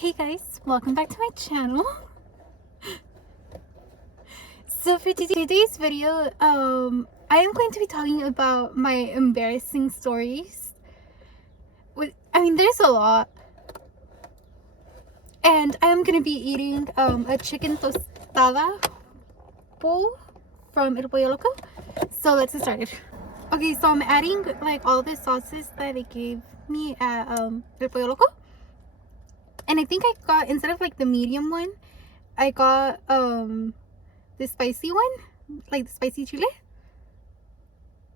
Hey guys, welcome back to my channel. So for today's video, I am going to be talking about my embarrassing stories. There's a lot. And I am going to be eating a chicken tostada bowl from El Pollo Loco. So let's get started. Okay, so I'm adding like all the sauces that they gave me at El Pollo Loco. And I think I got, instead of like the medium one, I got the spicy one, like the spicy chile.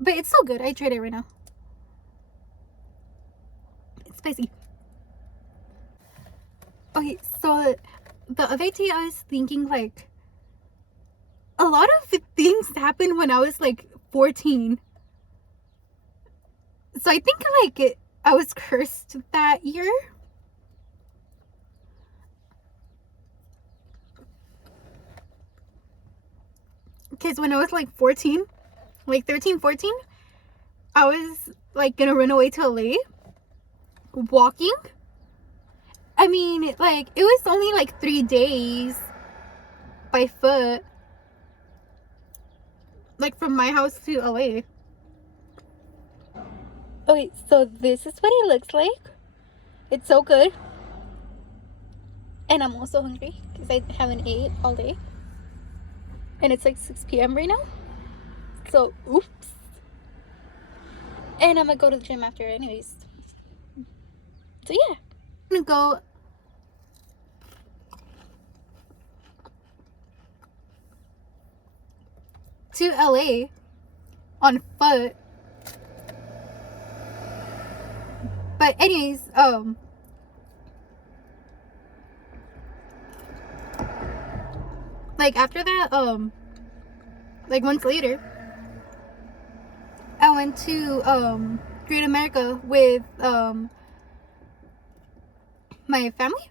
But it's so good. I tried it right now. It's spicy. Okay, so the other day I was thinking like a lot of things happened when I was like 14. So I think like I was cursed that year. Because when I was like 14, like 13, 14, I was like gonna run away to LA walking. I mean, like it was only like 3 days by foot, like from my house to LA. Okay, so this is what it looks like. It's so good. And I'm also hungry because I haven't ate all day. And it's like 6 p.m. right now. So, oops. And I'm gonna go to the gym after anyways. So yeah. I'm gonna go to LA on foot. But anyways, like after that, like months later, I went to Great America with my family,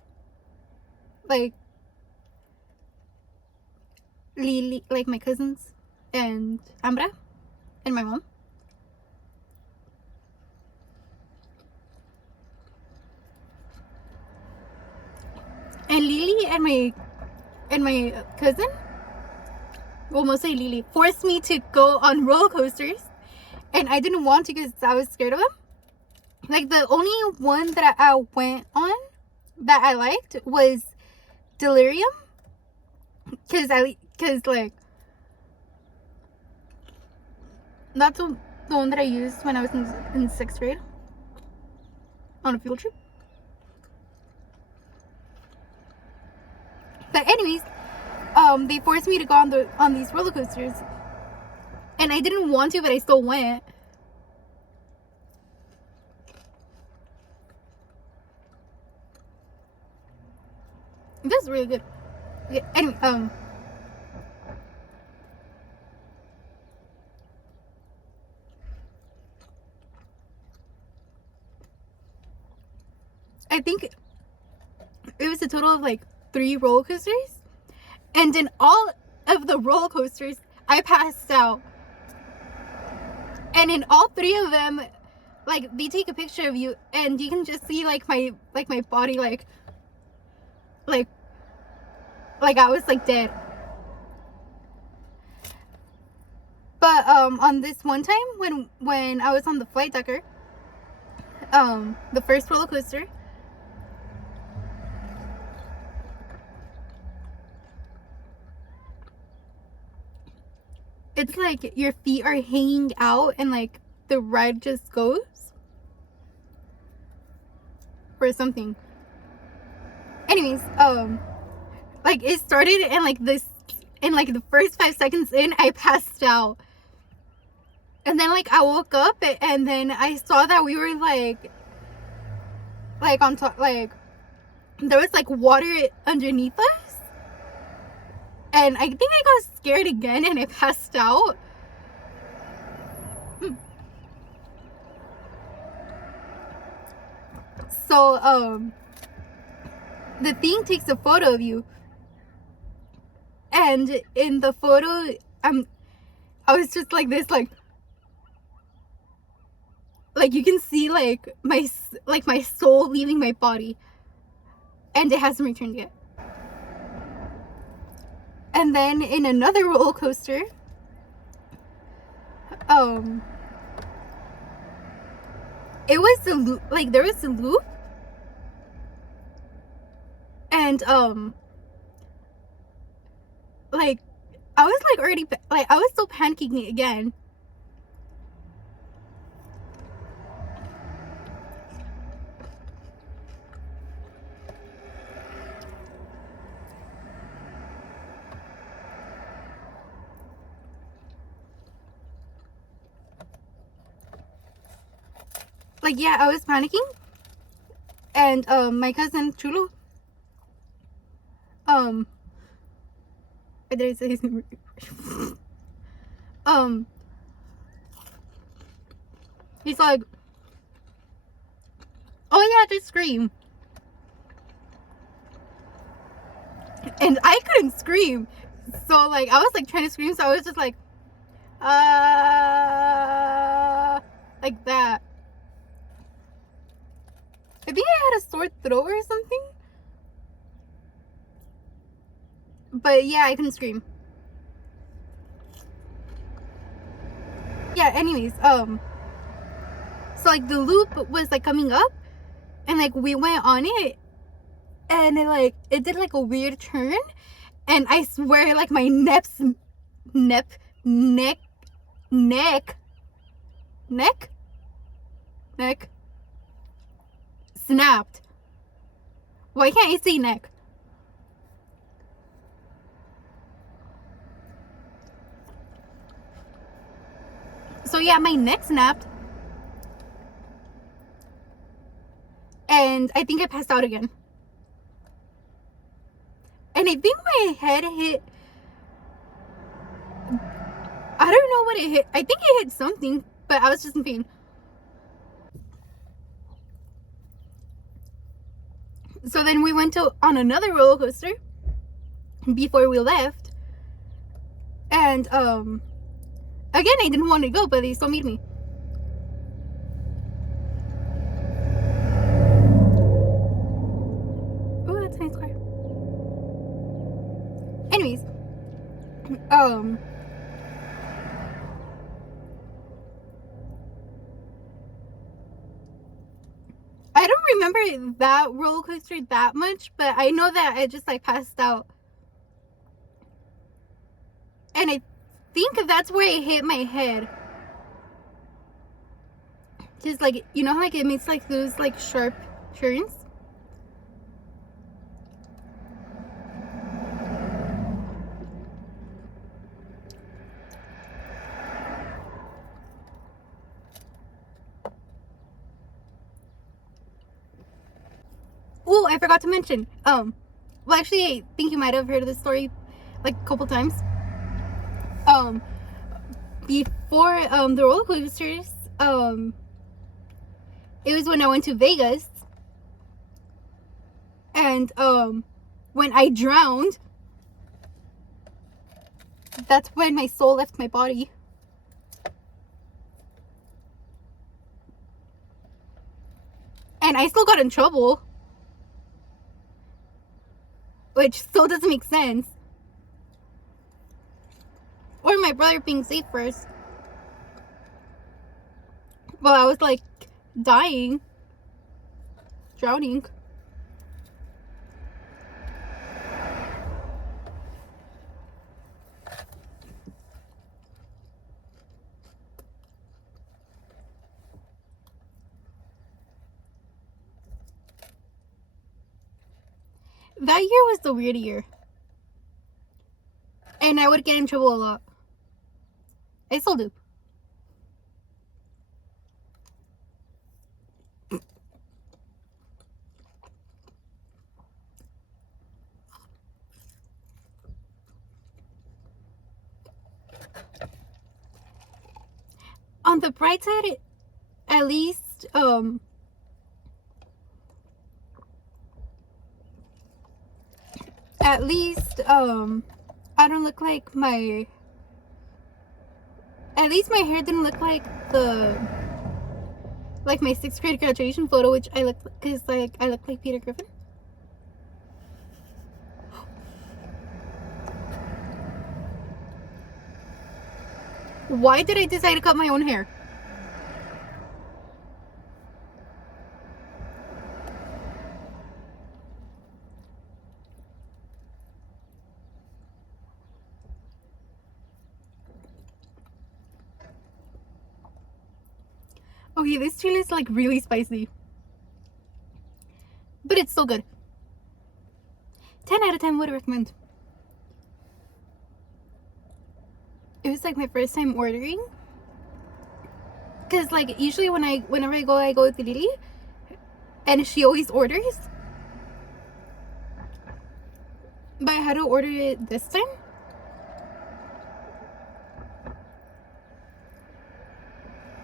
like Lily, like my cousins and Ambra and my mom. And Lily and my cousin, well, mostly Lily, forced me to go on roller coasters, and I didn't want to because I was scared of them. Like the only one that I went on that I liked was Delirium, because like that's the one that I used when I was in 6th grade on a field trip. But anyways, they forced me to go on these roller coasters, and I didn't want to, but I still went. It was really good. Yeah, anyway, I think it was a total of like 3 roller coasters, and in all of the roller coasters I passed out. And in all 3 of them, like they take a picture of you and you can just see like my body like I was like dead. But on this one time when I was on the flight decker, the first roller coaster, it's like your feet are hanging out and like the ride just goes or something. Anyways, like it started and like this, in like the first 5 seconds in, I passed out. And then like I woke up and then I saw that we were like on top, like there was like water underneath us. And I think I got scared again and I passed out. So the thing takes a photo of you, and in the photo I was just like this, like you can see like my soul leaving my body. and it hasn't returned yet. And then in another roller coaster, it was the loop, like there was a loop, and like I was like already, like I was still panicking again. Like, yeah, I was panicking, and my cousin Chulo, I didn't say his name. He's like, oh yeah, just scream. And I couldn't scream, so like I was like trying to scream, so I was just like that. I think I had a sore throat or something. But yeah, I couldn't scream. Yeah, anyways, so like the loop was like coming up, and like we went on it, and it did like a weird turn, and I swear like my neck snapped. Why can't I say neck? So yeah, my neck snapped, and I think I passed out again. And I think my head hit, I don't know what it hit. I think it hit something, but I was just in pain. So then we went on another roller coaster before we left, and again I didn't want to go, but they still made me. Oh, that's a nice car. Anyways, I don't remember that roller coaster that much, but I know that I just like passed out, and I think that's where it hit my head. Just like, you know how like it makes like those like sharp turns. Oh, I forgot to mention. Well, actually, I think you might have heard of this story like a couple times. Before the roller coasters, it was when I went to Vegas, and when I drowned, that's when my soul left my body. And I still got in trouble, which still doesn't make sense. Or my brother being safe first. Well, I was like dying, drowning. That year was the weird year. And I would get in trouble a lot. I still do. On the bright side, at least, I don't look like my, at least my hair didn't look like like my 6th grade graduation photo, which I look, because like I look like Peter Griffin. Why did I decide to cut my own hair? Okay, this chili is like really spicy. But it's so good. 10 out of 10 would recommend. It was like my first time ordering. Cause like usually whenever I go with Lily, and she always orders. But I had to order it this time.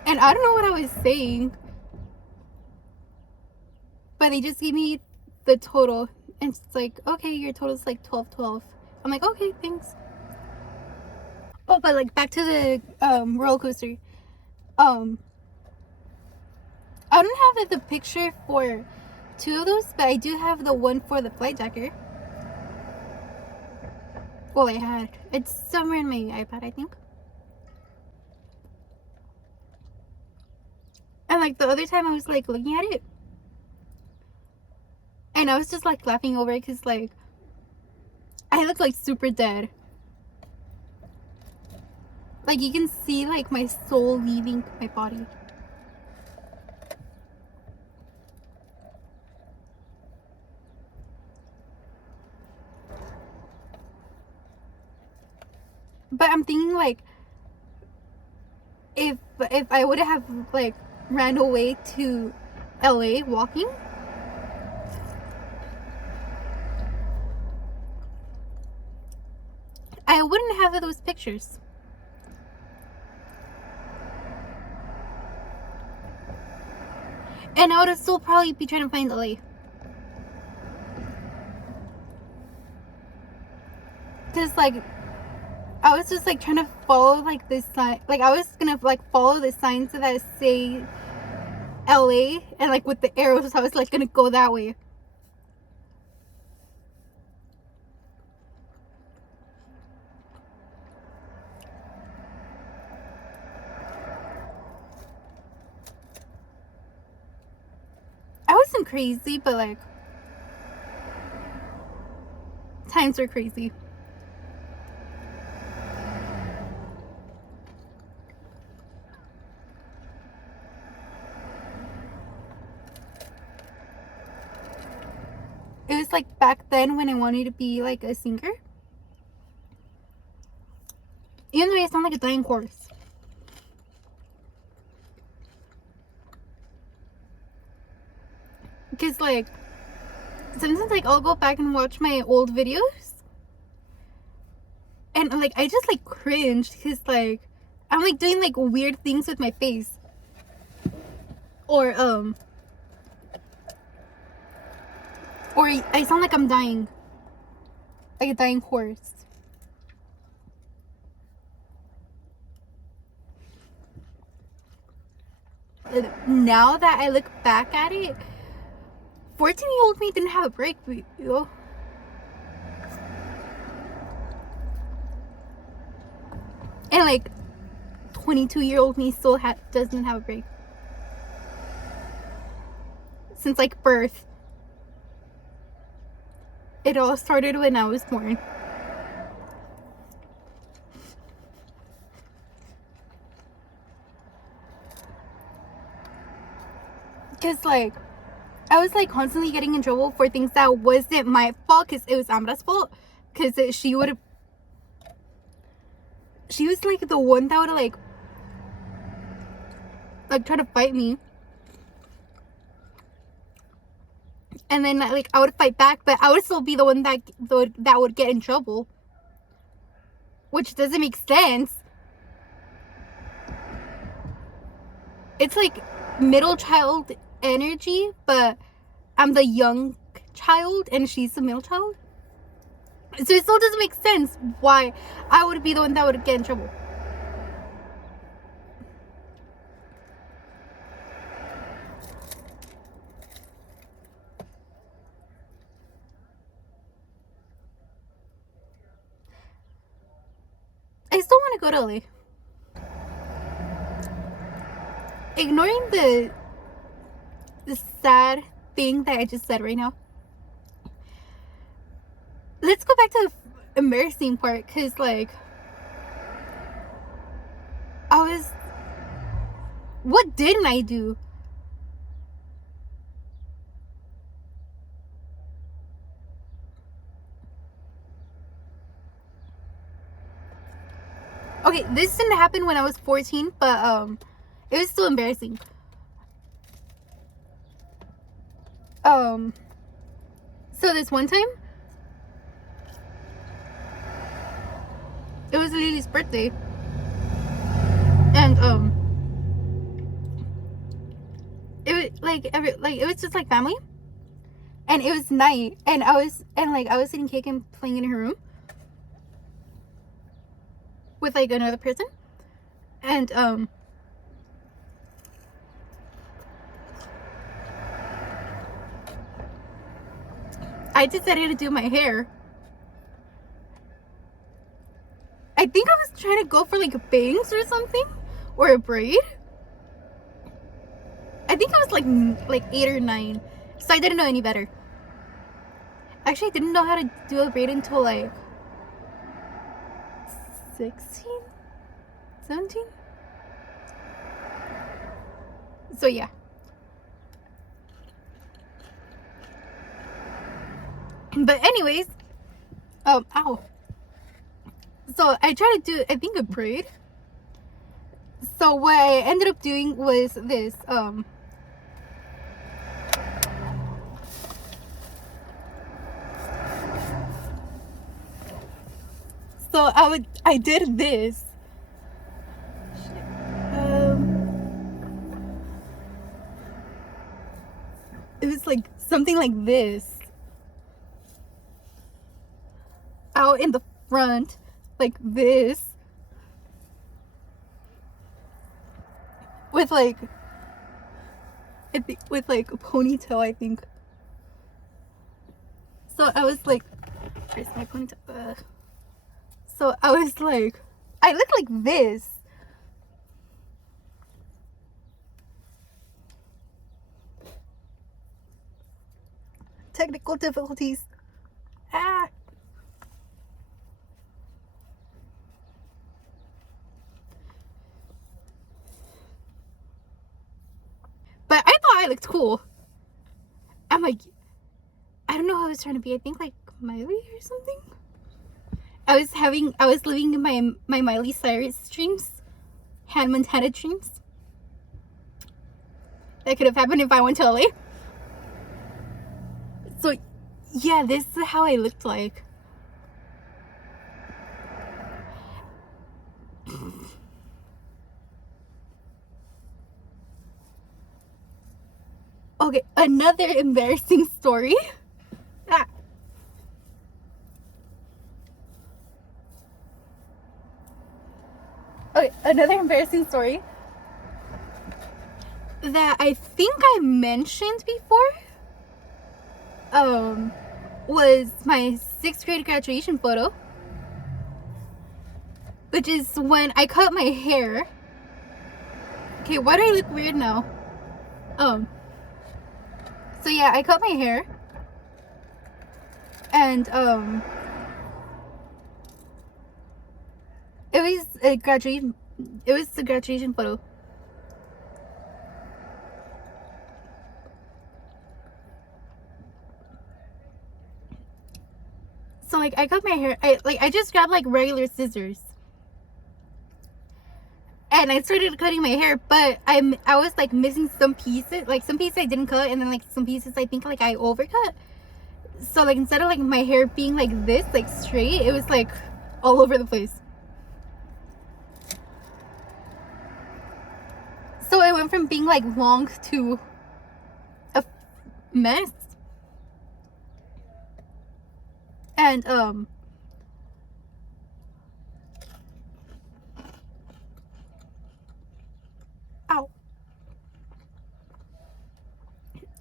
And I don't know what I was saying. But they just gave me the total. And it's like, okay, your total is like $12.12. I'm like, okay, thanks. Oh, but like back to the roller coaster. I don't have the picture for 2 of those, but I do have the one for the flight jacker. Well, I had. It's somewhere in my iPad, I think. And like the other time I was like looking at it. And I was just like laughing over it because like I look like super dead. Like you can see like my soul leaving my body. But I'm thinking like if I would have like ran away to LA walking, I wouldn't have those pictures. And I would still probably be trying to find LA. Cause like I was just like trying to follow like this sign. Like I was gonna like follow the signs that say LA and like with the arrows, I was like gonna go that way. I wasn't crazy, but like times were crazy. It was like back then when I wanted to be like a singer. Even though I sound like a dying horse. Because like sometimes like I'll go back and watch my old videos. And like I just like cringed because like I'm like doing like weird things with my face. Or I sound like I'm dying. Like a dying horse. Now that I look back at it, 14-year-old me didn't have a break, you know? And like 22-year-old me still doesn't have a break. Since like birth. It all started when I was born. Because like I was like constantly getting in trouble for things that wasn't my fault, because it was Amra's fault. Because she was like the one that would like try to fight me. And then like I would fight back, but I would still be the one that would get in trouble. Which doesn't make sense. It's like middle child energy, but I'm the young child and she's the middle child. So it still doesn't make sense why I would be the one that would get in trouble. I still want to go to LA. ignoring the sad thing that I just said right now, let's go back to the embarrassing part, because like what didn't I do? Okay, this didn't happen when I was 14, but it was still embarrassing. So this one time, it was Lily's birthday, and it was it was just like family, and it was night, and I was eating cake and playing in her room with like another person, and I decided to do my hair. I think I was trying to go for like bangs or something, or a braid. I think I was like 8 or 9, so I didn't know any better. Actually, I didn't know how to do a braid until like 16, 17. So yeah. But anyways, ow. So I tried to do, I think, a braid. So what I ended up doing was this, so I did this. It was like something like this. Out in the front, like this. With like, with like a ponytail, I think. So I was like, where's my ponytail? So I was like, I look like this. Technical difficulties. Ah. But I thought I looked cool. I'm like, I don't know how I was trying to be. I think like Miley or something. I was living in my Miley Cyrus dreams, Hannah Montana dreams. That could have happened if I went to LA. So yeah, this is how I looked like. Okay, another embarrassing story. Ah. Okay, another embarrassing story that I think I mentioned before was my 6th grade graduation photo, which is when I cut my hair. Okay, why do I look weird now? So yeah, I cut my hair, and it was a graduation photo. So like I cut my hair, I just grabbed like regular scissors and I started cutting my hair, but I was like missing some pieces, like some pieces I didn't cut, and then like some pieces I think like I overcut. So like instead of like my hair being like this, like straight, it was like all over the place. So it went from being like long to a mess. And ow.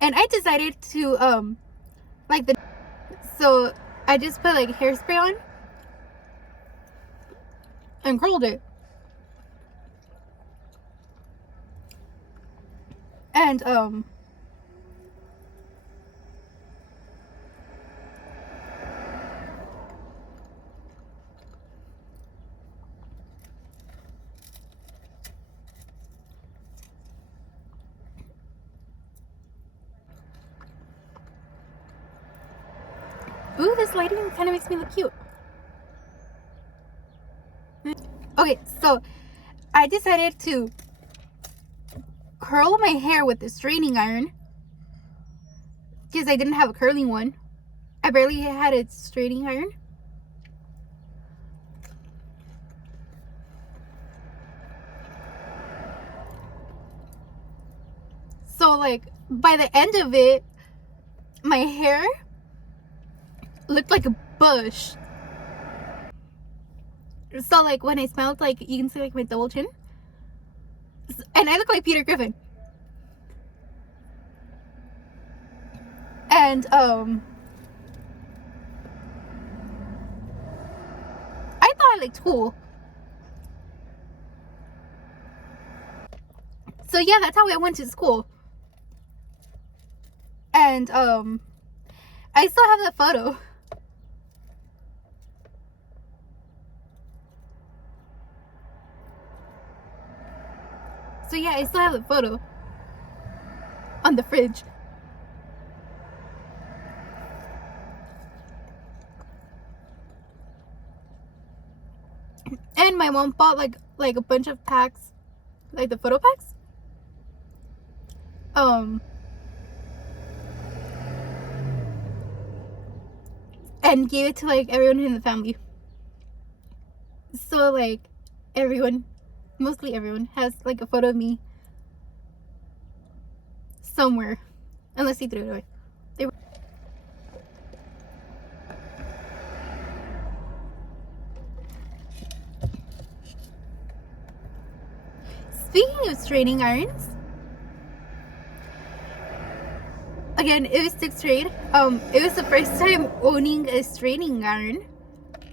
And I decided to so I just put like hairspray on and curled it. And ooh, this lighting kind of makes me look cute. Okay, so I decided to curl my hair with the straightening iron because I didn't have a curling one. I barely had a straightening iron. So like by the end of it, my hair looked like a bush. So like when I smelled, like you can see like my double chin, and I look like Peter Griffin. And I thought I looked cool. So yeah, that's how I went to school. And I still have that photo. So yeah, I still have the photo on the fridge. And my mom bought like a bunch of packs, like the photo packs. And gave it to like everyone in the family. So like everyone, mostly everyone, has like a photo of me somewhere, unless he threw it away. Speaking of straightening irons, again, it was 6th grade. It was the first time owning a straightening iron,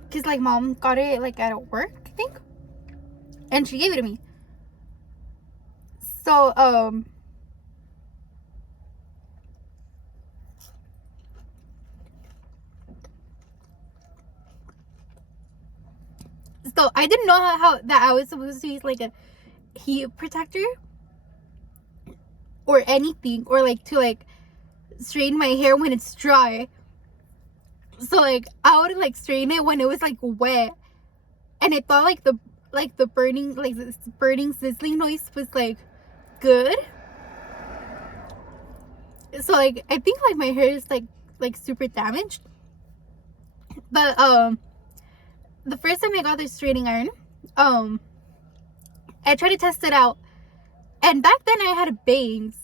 because like mom got it like at work, I think, and she gave it to me. So so I didn't know how that I was supposed to use like a heat protector or anything, or like to like straighten my hair when it's dry. So like I would like straighten it when it was like wet, and I thought like the burning, like this burning sizzling noise was like good. So like I think like my hair is like super damaged. But the first time I got this straightening iron, I tried to test it out, and back then I had bangs.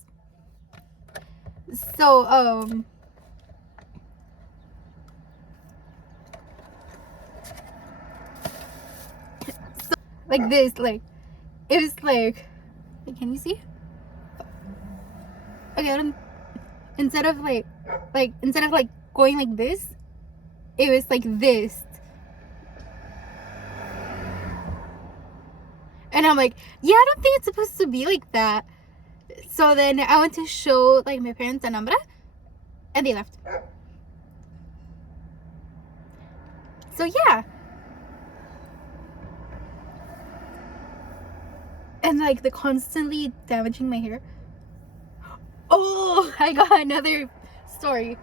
So like this, like it was like, can you see? Again, instead of like going like this, it was like this. And I'm like, yeah, I don't think it's supposed to be like that. So then I went to show like my parents and Ambra, and they left. So yeah. And like the constantly damaging my hair. Oh, I got another story.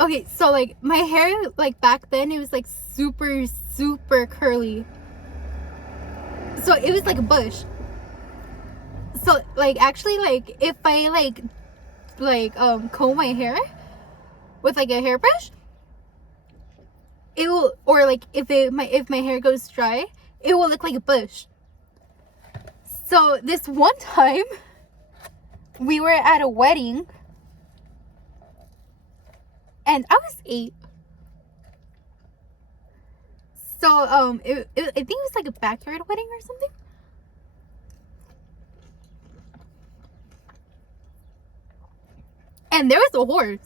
Okay, so like my hair, like back then, it was like super curly. So it was like a bush. So like actually, like if I like comb my hair with like a hairbrush, it will, or like if my hair goes dry, it will look like a bush. So this one time we were at a wedding, and I was 8. So I think it was like a backyard wedding or something. And there was a horse.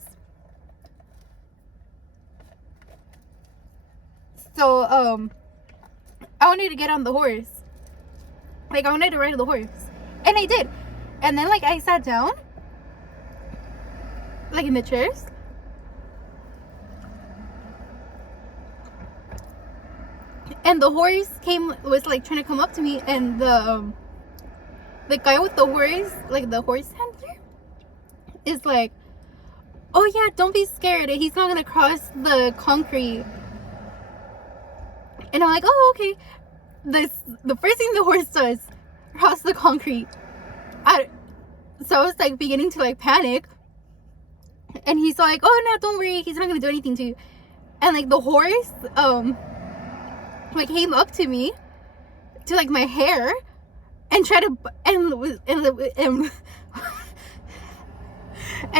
So I wanted to get on the horse. Like, I wanted to ride the horse. And I did. And then, like, I sat down. Like, in the chairs. And the horse was, like, trying to come up to me. And the guy with the horse, like, the horse handler, is like, oh, yeah, don't be scared. He's not going to cross the concrete. And I'm like, oh, okay. The first thing the horse does, cross the concrete. So I was like beginning to like panic. And he's like, oh no, don't worry, he's not gonna do anything to you. And like the horse like came up to me, to like my hair, and tried to and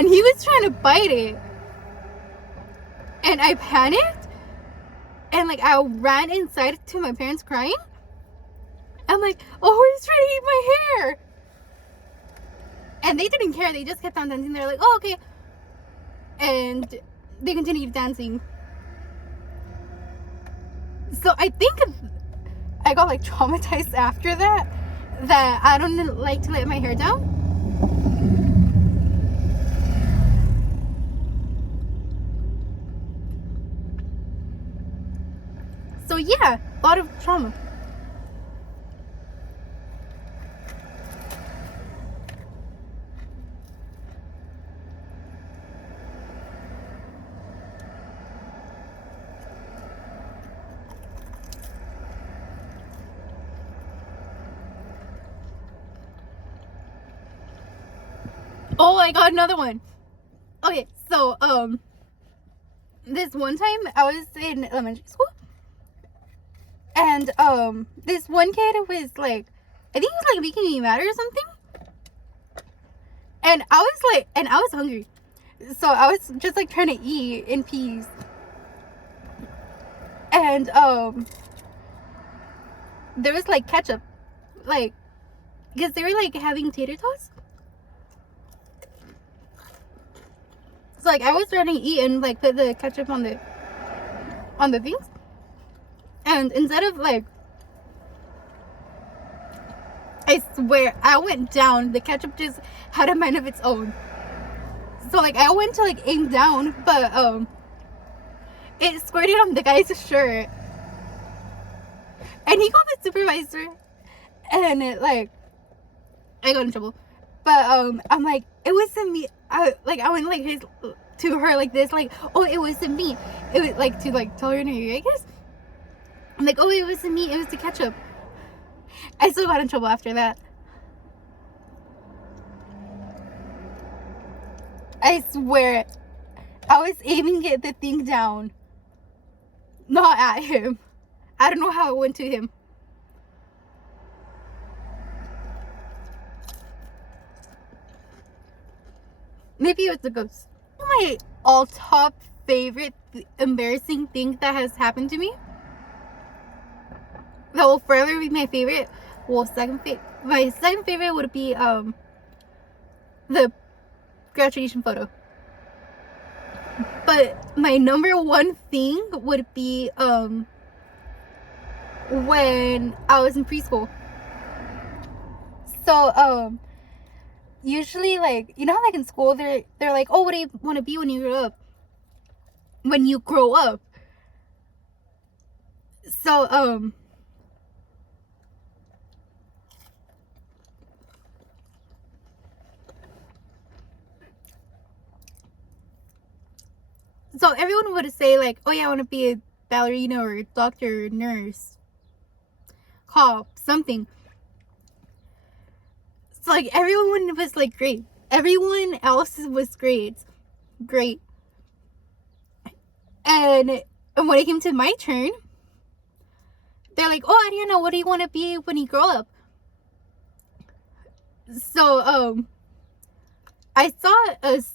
he was trying to bite it. And I panicked, and like I ran inside to my parents crying. I'm like, a horse trying to eat my hair. And they didn't care. They just kept on dancing. They're like, oh, okay. And they continued dancing. So I think I got like traumatized after that I don't like to let my hair down. So yeah, a lot of trauma. Oh, I got another one. Okay, so this one time I was in elementary school, and this one kid was like, I think he was like making me mad or something, and I was hungry, so I was just like trying to eat in peace, and there was like ketchup, like, because they were like having tater tots. So like I was trying to eat and like put the ketchup on the things, and instead of like, I swear I went down, the ketchup just had a mind of its own. So like I went to like aim down, but it squirted on the guy's shirt, and he called the supervisor, and it like, I got in trouble. But I'm like, it wasn't me. I went like to her like this, like, oh, it wasn't me. It was like to like tell her in her ear, I guess. I'm like, oh, it wasn't me. It was the ketchup. I still got in trouble after that. I swear, I was aiming the thing down, not at him. I don't know how it went to him. Maybe it was the ghost. My all top favorite embarrassing thing that has happened to me, that will forever be my favorite. Well, my second favorite would be the graduation photo. But my number one thing would be when I was in preschool. So usually, like, you know how like in school they're like, oh, what do you want to be when you grow up? When you grow up. So so everyone would say like, oh yeah, I want to be a ballerina or a doctor, nurse, cop, something. So like everyone was like great. Everyone else was great. And when it came to my turn, they're like, oh, Ariana, what do you want to be when you grow up? So I saw it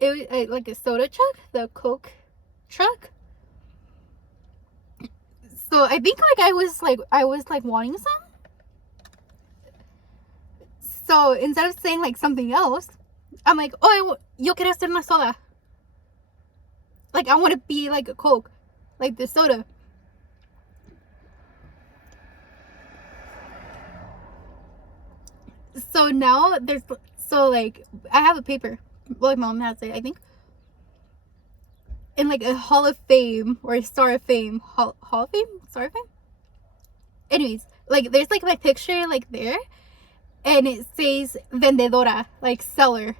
was like a soda truck, the Coke truck. So I think like I was like wanting some. So instead of saying like something else, I'm like, oh, yo quiero hacer una soda. Like I want to be like a Coke, like the soda. So now there's, so like I have a paper, like mom has it, I think, in like a Hall of Fame or a Star of Fame, Hall of Fame, Star of Fame. Anyways, like there's like my picture like there, and it says vendedora, like seller.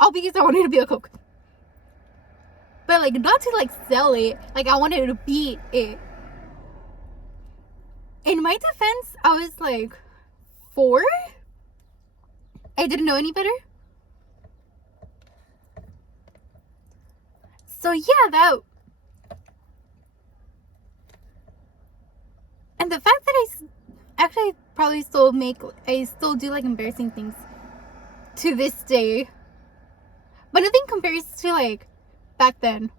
All because I wanted to be a Coke, but like not to like sell it. Like I wanted to be it. In my defense, I was like 4. I didn't know any better. So yeah, that, and the fact that I actually probably still I still do like embarrassing things to this day, but nothing compares to like back then.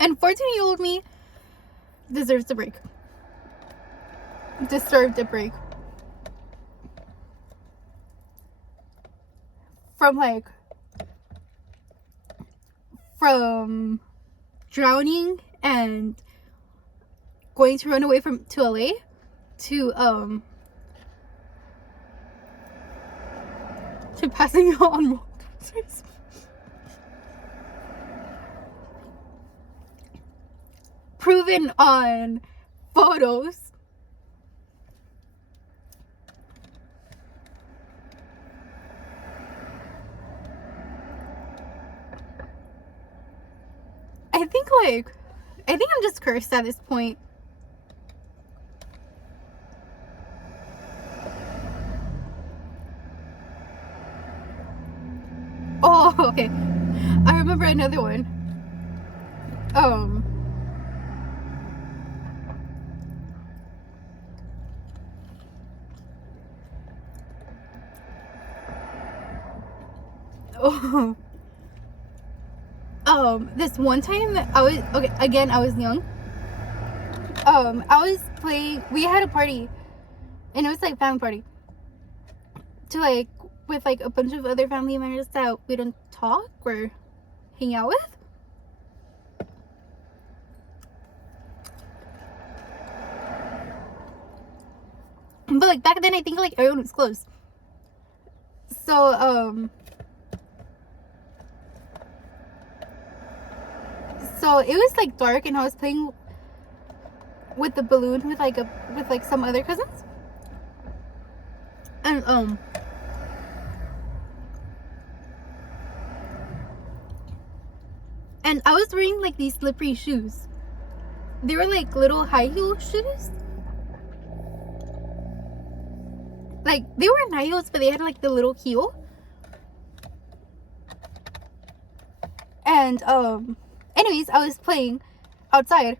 And 14-year-old me deserves a break. Deserved a break from drowning and going to run away to LA to passing out on roller coasters. Proven on photos. I think I'm just cursed at this point. Oh, okay. I remember another one. Oh. This one time I was, okay, again, I was young. I was playing, we had a party, and it was like family party, to like, with like a bunch of other family members that we don't talk or hang out with. But like back then I think like everyone was close. So so it was like dark, and I was playing with the balloon with like some other cousins. And and I was wearing like these slippery shoes. They were like little high heel shoes. Like they were high heels, but they had like the little heel. And anyways, I was playing outside.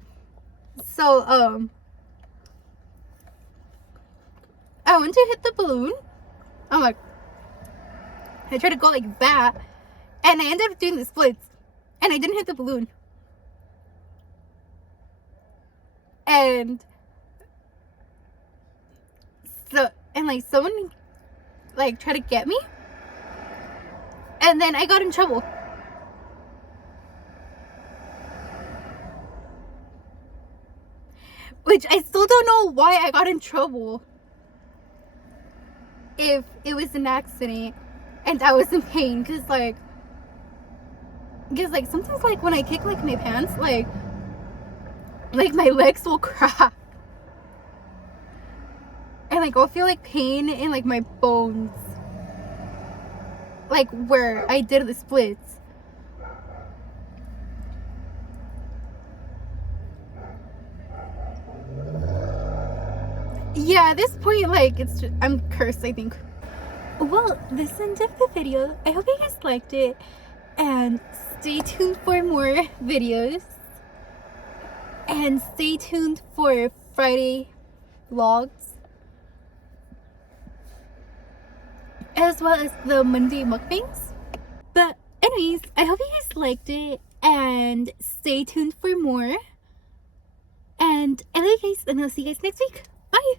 So I went to hit the balloon. I'm like, I tried to go like that, and I ended up doing the splits, and I didn't hit the balloon. And so, and like someone like tried to get me, and then I got in trouble. Which I still don't know why I got in trouble. If it was an accident and I was in pain, because sometimes like when I kick like my pants, like my legs will crack, and like I'll feel like pain in like my bones, like where I did the splits. Yeah, at this point, like, it's just, I'm cursed, I think. Well, this ends of the video. I hope you guys liked it, and stay tuned for more videos, and stay tuned for Friday vlogs, as well as the Monday mukbangs. But anyways, I hope you guys liked it, and stay tuned for more, and I love you guys, and I'll see you guys next week. Bye.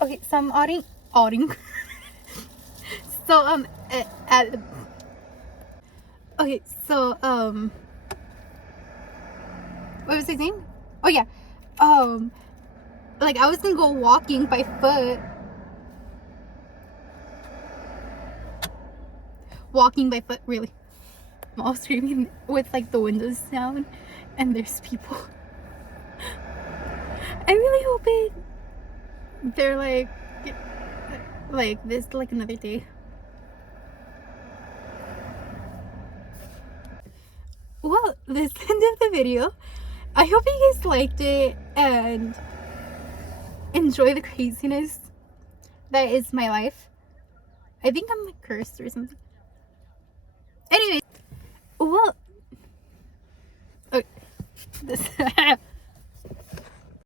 Okay, so I'm outing. So okay, so What was I saying? Oh yeah. Like I was gonna go walking by foot. Walking by foot, really. I'm all screaming with like the windows down and there's people. I really hope they're like this like another day. Well, this is the end of the video. I hope you guys liked it and enjoy the craziness that is my life. I think I'm like cursed or something. Anyway, well, okay, this